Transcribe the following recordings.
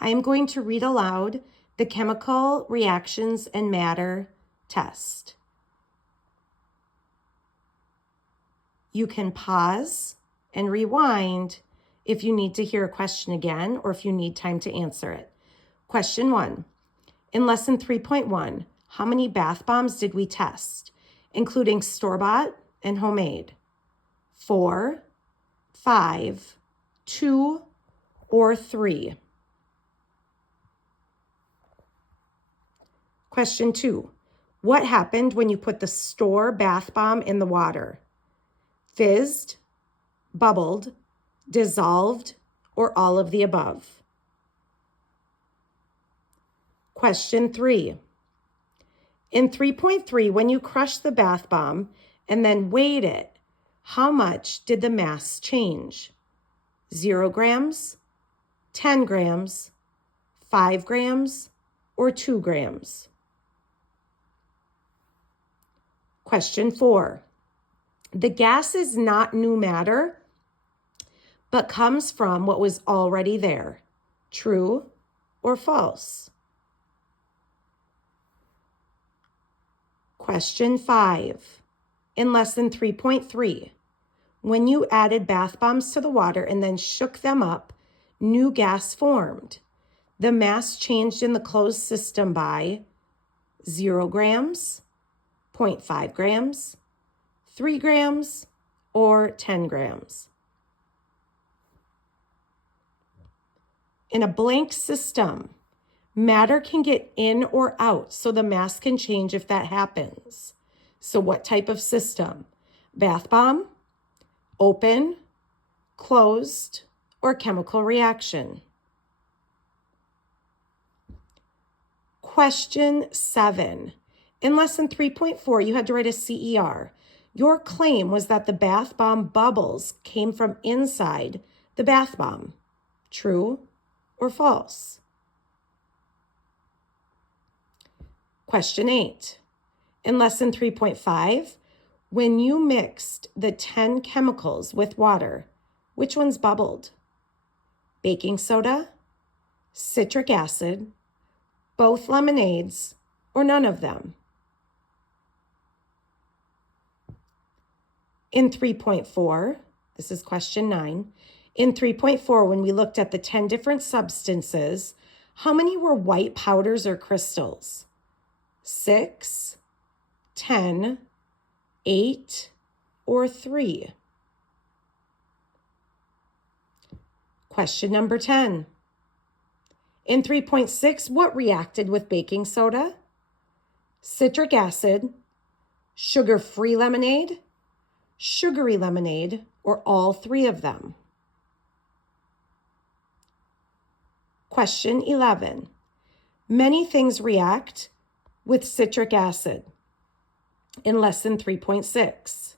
I am going to read aloud the chemical reactions and matter test. You can pause and rewind if you need to hear a question again or if you need time to answer it. Question 1. In lesson 3.1, how many bath bombs did we test, including store-bought and homemade? 4, 5, 2, or 3? Question 2. What happened when you put the store bath bomb in the water? Fizzed, bubbled, dissolved, or all of the above? Question 3. In 3.3, when you crushed the bath bomb and then weighed it, how much did the mass change? 0 grams, 10 grams, 5 grams, or 2 grams? Question 4. The gas is not new matter, but comes from what was already there. True or false? Question 5. In lesson 3.3, when you added bath bombs to the water and then shook them up, new gas formed. The mass changed in the closed system by 0 grams, 0.5 grams, 3 grams, or 10 grams. In a blank system, matter can get in or out, so the mass can change if that happens. So what type of system? Bath bomb, open, closed, or chemical reaction? Question 7. In lesson 3.4, you had to write a CER. Your claim was that the bath bomb bubbles came from inside the bath bomb. True or false? Question 8. In lesson 3.5, when you mixed the 10 chemicals with water, which ones bubbled? Baking soda, citric acid, both lemonades, or none of them? In 3.4, this is question 9, in 3.4, when we looked at the 10 different substances, how many were white powders or crystals? 6, 10, 8, or 3? Question number 10. In 3.6, what reacted with baking soda? Citric acid, sugar-free lemonade, sugary lemonade, or all 3 of them? Question 11. Many things react with citric acid in lesson 3.6.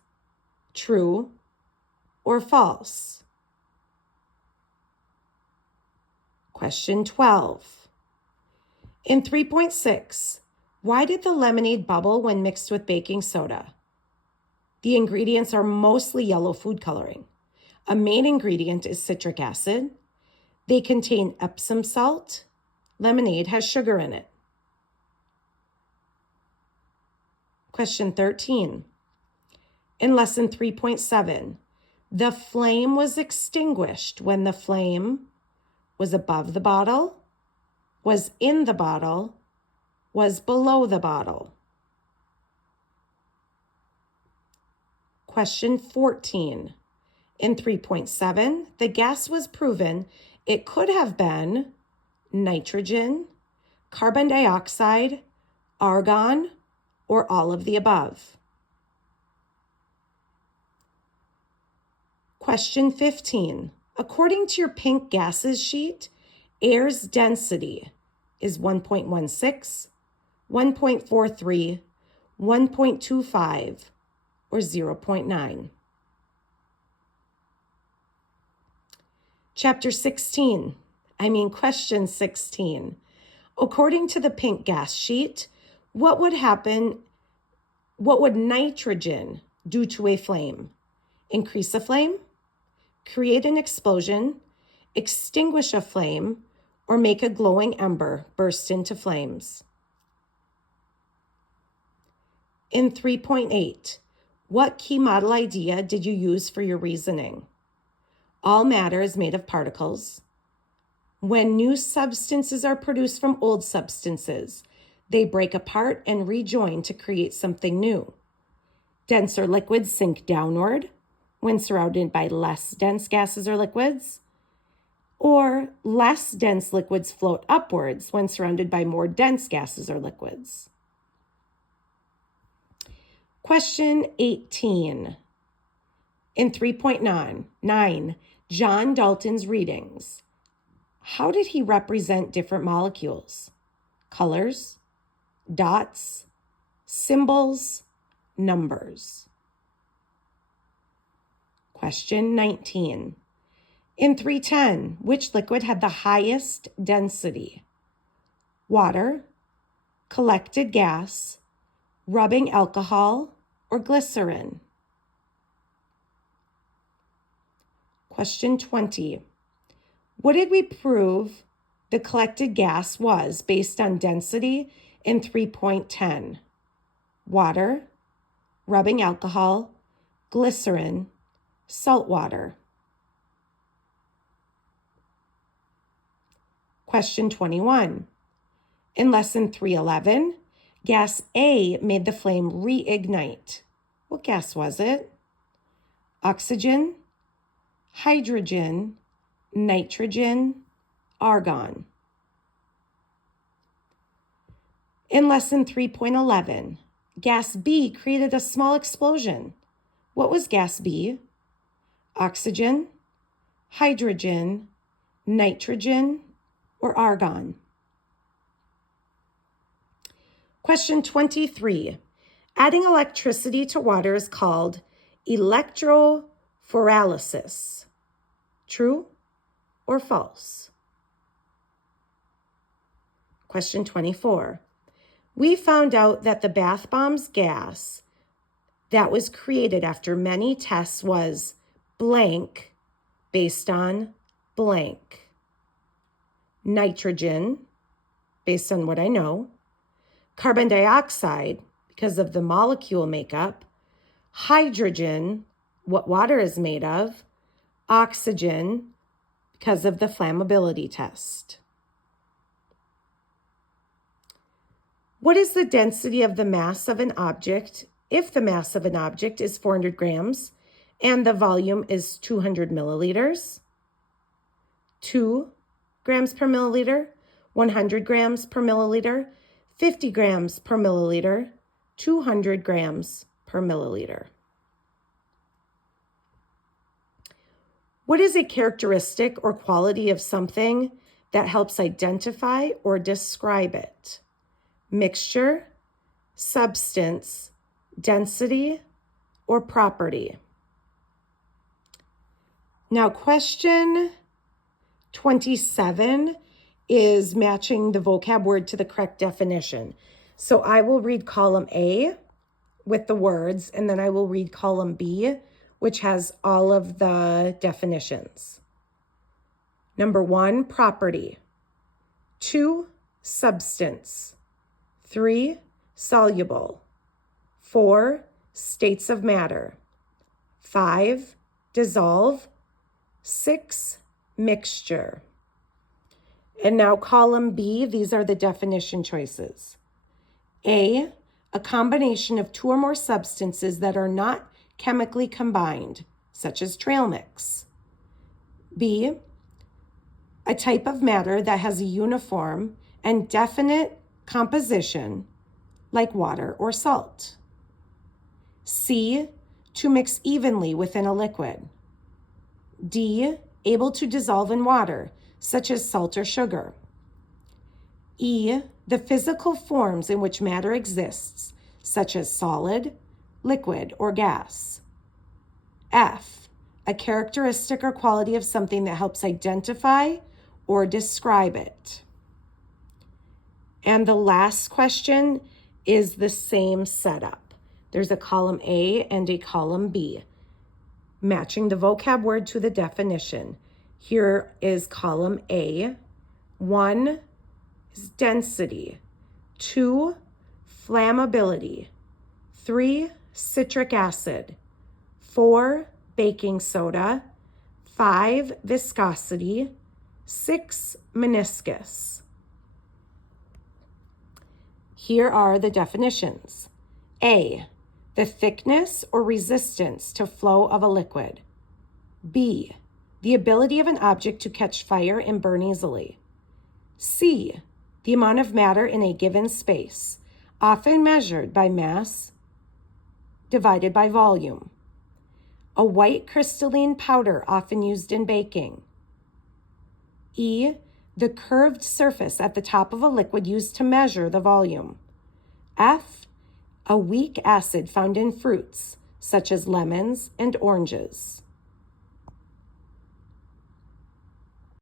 True or false? Question 12. In 3.6, why did the lemonade bubble when mixed with baking soda? The ingredients are mostly yellow food coloring. A main ingredient is citric acid. They contain Epsom salt. Lemonade has sugar in it. Question 13. In lesson 3.7, the flame was extinguished when the flame was above the bottle, was in the bottle, was below the bottle. Question 14. In 3.7, the gas was proven it could have been nitrogen, carbon dioxide, argon, or all of the above. Question 15. According to your pink gases sheet, air's density is 1.16, 1.43, 1.25, or 0.9. Question 16. According to the pink gas sheet, what would nitrogen do to a flame? Increase a flame, create an explosion, extinguish a flame, or make a glowing ember burst into flames? In 3.8, what key model idea did you use for your reasoning? All matter is made of particles. When new substances are produced from old substances, they break apart and rejoin to create something new. Denser liquids sink downward when surrounded by less dense gases or liquids, or less dense liquids float upwards when surrounded by more dense gases or liquids. Question 18. In 3.9, John Dalton's readings. How did he represent different molecules? Colors, dots, symbols, numbers. Question 19. In 3.10, which liquid had the highest density? Water, collected gas, rubbing alcohol, or glycerin? Question 20. What did we prove the collected gas was based on density in 3.10? Water, rubbing alcohol, glycerin, salt water. Question 21. In lesson 3.11, gas A made the flame reignite. What gas was it? Oxygen, hydrogen, nitrogen, argon. In lesson 3.11, gas B created a small explosion. What was gas B? Oxygen, hydrogen, nitrogen, or argon? Question 23. Adding electricity to water is called electrophoresis. True or false? Question 24. We found out that the bath bombs gas that was created after many tests was blank based on blank. Nitrogen, based on what I know. Carbon dioxide, because of the molecule makeup. Hydrogen, what water is made of. Oxygen, because of the flammability test. What is the density of the mass of an object if the mass of an object is 400 grams and the volume is 200 milliliters? 2 grams per milliliter, 100 grams per milliliter, 50 grams per milliliter, 200 grams per milliliter. What is a characteristic or quality of something that helps identify or describe it? Mixture, substance, density, or property? Now, question 27 is matching the vocab word to the correct definition. So I will read column A with the words, and then I will read column B, which has all of the definitions. Number 1, property. 2, substance. 3, soluble. 4, states of matter. 5, dissolve. 6, mixture. And now column B, these are the definition choices. A combination of 2 or more substances that are not chemically combined, such as trail mix. B, a type of matter that has a uniform and definite composition, like water or salt. C, to mix evenly within a liquid. D, able to dissolve in water, such as salt or sugar. E, the physical forms in which matter exists, such as solid, liquid, or gas. F, a characteristic or quality of something that helps identify or describe it. And the last question is the same setup. There's a column A and a column B, matching the vocab word to the definition. Here is column A. 1 is density. 2, flammability. 3, citric acid. 4, baking soda. 5, viscosity. 6, meniscus. Here are the definitions. A, the thickness or resistance to flow of a liquid. B, the ability of an object to catch fire and burn easily. C, the amount of matter in a given space, often measured by mass divided by volume. A white crystalline powder often used in baking. E, the curved surface at the top of a liquid used to measure the volume. F, a weak acid found in fruits, such as lemons and oranges.